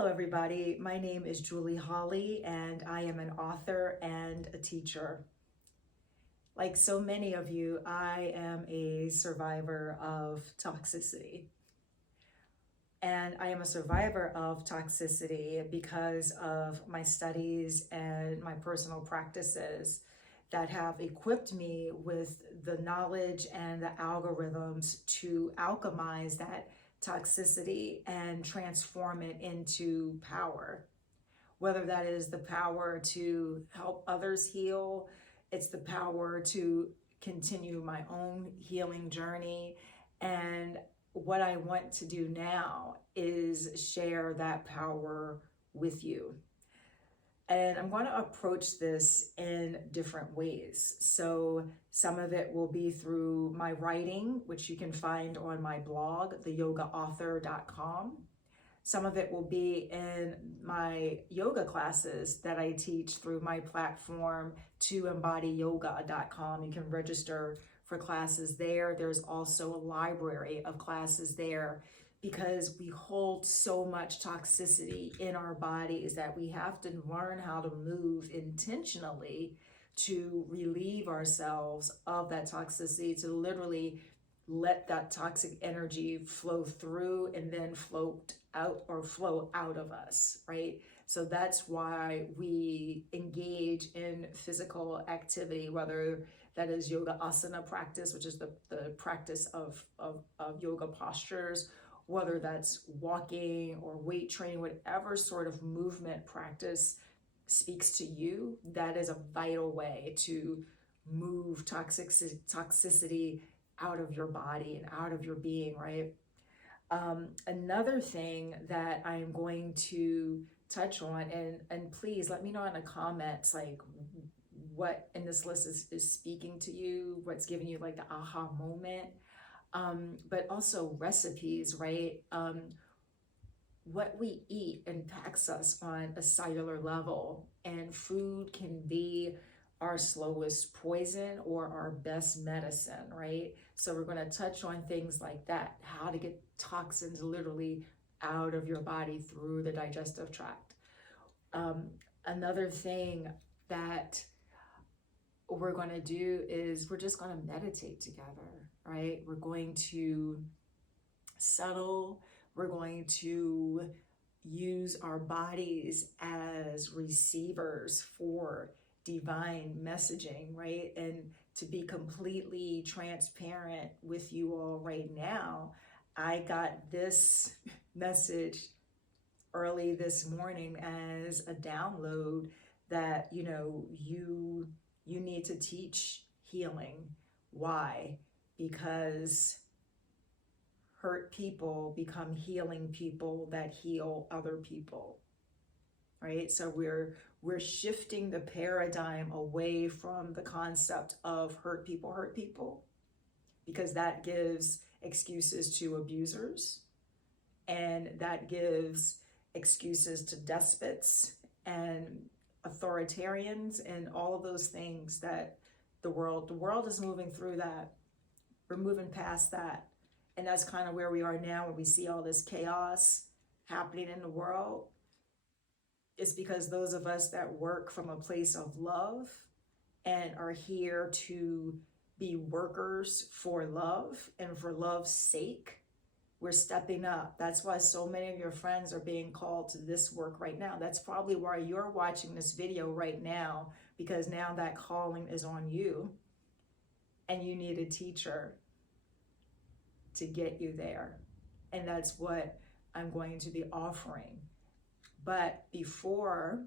Hello, everybody. My name is Julie Holly, and I am an author and a teacher. Like so many of you, I am a survivor of toxicity. And I am a survivor of toxicity because of my studies and my personal practices that have equipped me with the knowledge and the algorithms to alchemize that toxicity and transform it into power. Whether that is the power to help others heal, it's the power to continue my own healing journey. And what I want to do now is share that power with you. And I'm going to approach this in different ways. So some of it will be through my writing, which you can find on my blog, theyogaauthor.com. Some of it will be in my yoga classes that I teach through my platform, toembodyyoga.com. You can register for classes there. There's also a library of classes there because we hold so much toxicity in our bodies that we have to learn how to move intentionally to relieve ourselves of that toxicity, to literally let that toxic energy flow through and then float out or flow out of us, right? So that's why we engage in physical activity, whether that is yoga asana practice, which is the practice of yoga postures, whether that's walking or weight training, whatever sort of movement practice speaks to you, that is a vital way to move toxicity out of your body and out of your being, right? Another thing that I'm going to touch on, and please let me know in the comments, like what in this list is speaking to you, what's giving you like the aha moment, but also recipes, right? What we eat impacts us on a cellular level, and food can be our slowest poison or our best medicine, right? So we're going to touch on things like that, how to get toxins literally out of your body through the digestive tract. Another thing that we're going to do is we're just going to meditate together, right? We're going to settle. We're going to use our bodies as receivers for divine messaging, right? And to be completely transparent with you all right now, I got this message early this morning as a download that, you need to teach healing. Why? Because hurt people become healing people that heal other people, right? So we're shifting the paradigm away from the concept of hurt people, because that gives excuses to abusers, and that gives excuses to despots and authoritarians and all of those things that the world is moving through that. We're moving past that. And that's kind of where we are now, when we see all this chaos happening in the world. It's because those of us that work from a place of love and are here to be workers for love and for love's sake, we're stepping up. That's why so many of your friends are being called to this work right now. That's probably why you're watching this video right now, because now that calling is on you and you need a teacher to get you there. And that's what I'm going to be offering. But before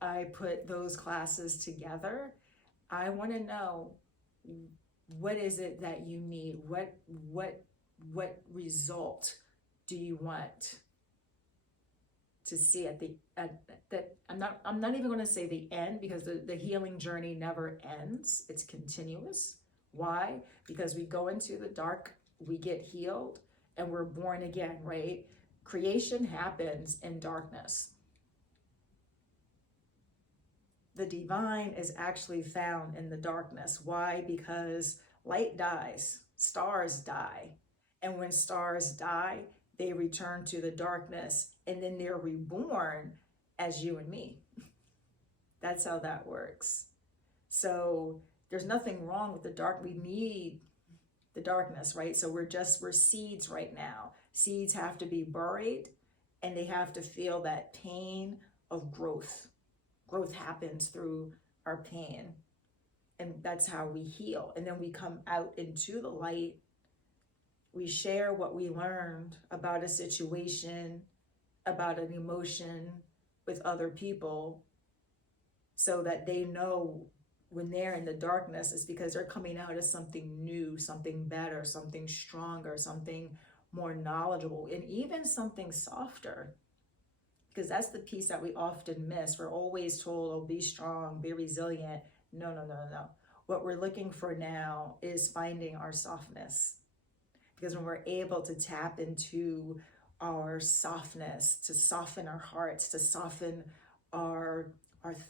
I put those classes together, I want to know, what is it that you need? What result do you want to see at I'm not even going to say the end, because the healing journey never ends. It's continuous. Why? Because we go into the dark, we get healed, and we're born again, right? Creation happens in darkness. The divine is actually found in the darkness. Why? Because light dies, stars die. And when stars die, they return to the darkness, and then they're reborn as you and me. That's how that works. So there's nothing wrong with the dark. We need the darkness, right? So we're seeds right now. Seeds have to be buried, and they have to feel that pain of growth. Growth happens through our pain, and that's how we heal. And then we come out into the light. We share what we learned about a situation, about an emotion with other people, so that they know when they're in the darkness, it's because they're coming out as something new, something better, something stronger, something more knowledgeable, and even something softer. Because that's the piece that we often miss. We're always told, oh, be strong, be resilient. No, no, no, no. What we're looking for now is finding our softness. Because when we're able to tap into our softness, to soften our hearts, to soften our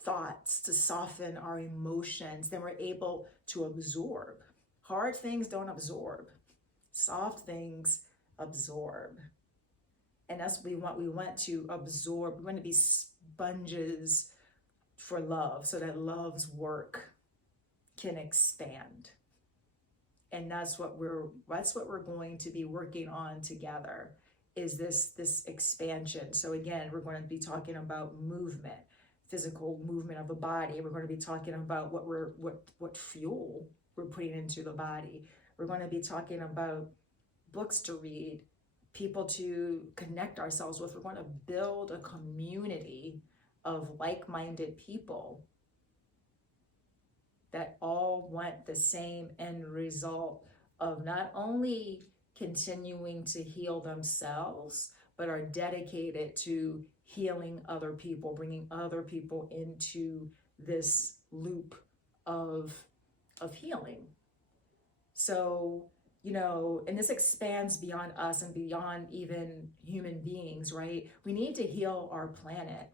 thoughts, to soften our emotions, then we're able to absorb. Hard things don't absorb. Soft things absorb. And that's what we want. We want to absorb. We want to be sponges for love, so that love's work can expand. And that's what we're going to be working on together, is this expansion. So again, we're going to be talking about movement, physical movement of the body. We're going to be talking about what fuel we're putting into the body. We're going to be talking about books to read, people to connect ourselves with. We're going to build a community of like-minded people that all want the same end result of not only continuing to heal themselves, but are dedicated to healing other people, bringing other people into this loop of healing. So, and this expands beyond us and beyond even human beings, right? We need to heal our planet.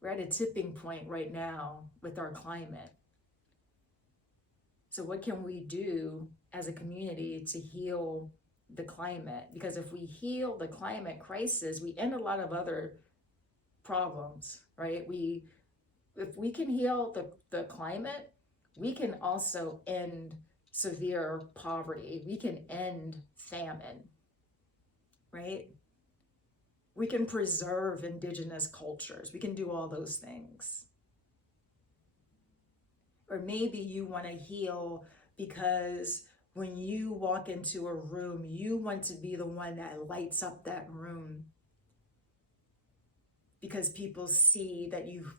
We're at a tipping point right now with our climate. So what can we do as a community to heal the climate? Because if we heal the climate crisis, we end a lot of other problems, right? If we can heal the climate, we can also end severe poverty. We can end famine, right? We can preserve indigenous cultures. We can do all those things. Or maybe you want to heal because when you walk into a room, you want to be the one that lights up that room, because people see that you've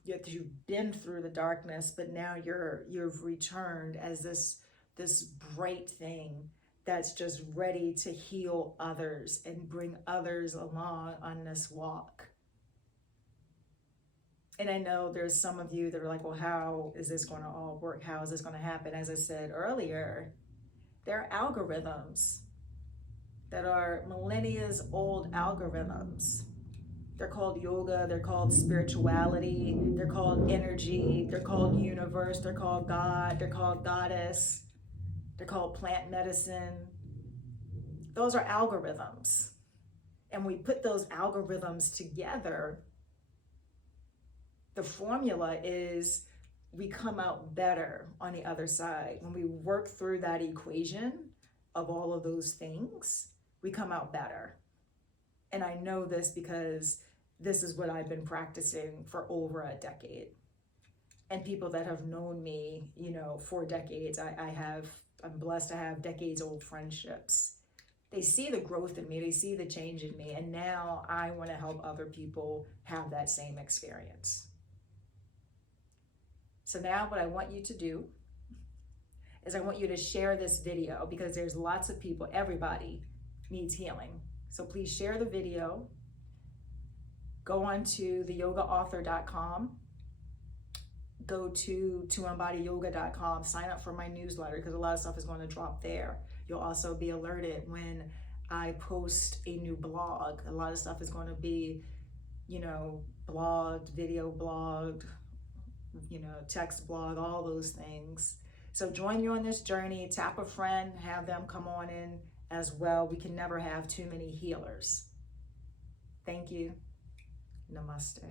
been through the darkness, but now you've returned as this bright thing that's just ready to heal others and bring others along on this walk. And I know there's some of you that are like, well, how is this going to all work? How is this going to happen? As I said earlier, there are algorithms that are millennia old algorithms. They're called yoga, they're called spirituality, they're called energy, they're called universe, they're called God, they're called goddess, they're called plant medicine. Those are algorithms. And we put those algorithms together. The formula is we come out better on the other side. When we work through that equation of all of those things, we come out better. And I know this because this is what I've been practicing for over a decade. And people that have known me, for decades, I'm blessed to have decades old friendships. They see the growth in me, they see the change in me, and now I want to help other people have that same experience. So now what I want you to do is I want you to share this video, because there's lots of people, everybody needs healing. So please share the video. Go on to theyogaauthor.com. Go to embodyyoga.com. Sign up for my newsletter, because a lot of stuff is going to drop there. You'll also be alerted when I post a new blog. A lot of stuff is going to be, blogged, video blogged, text blog, all those things. So join you on this journey. Tap a friend, have them come on in as well. We can never have too many healers. Thank you. Namaste.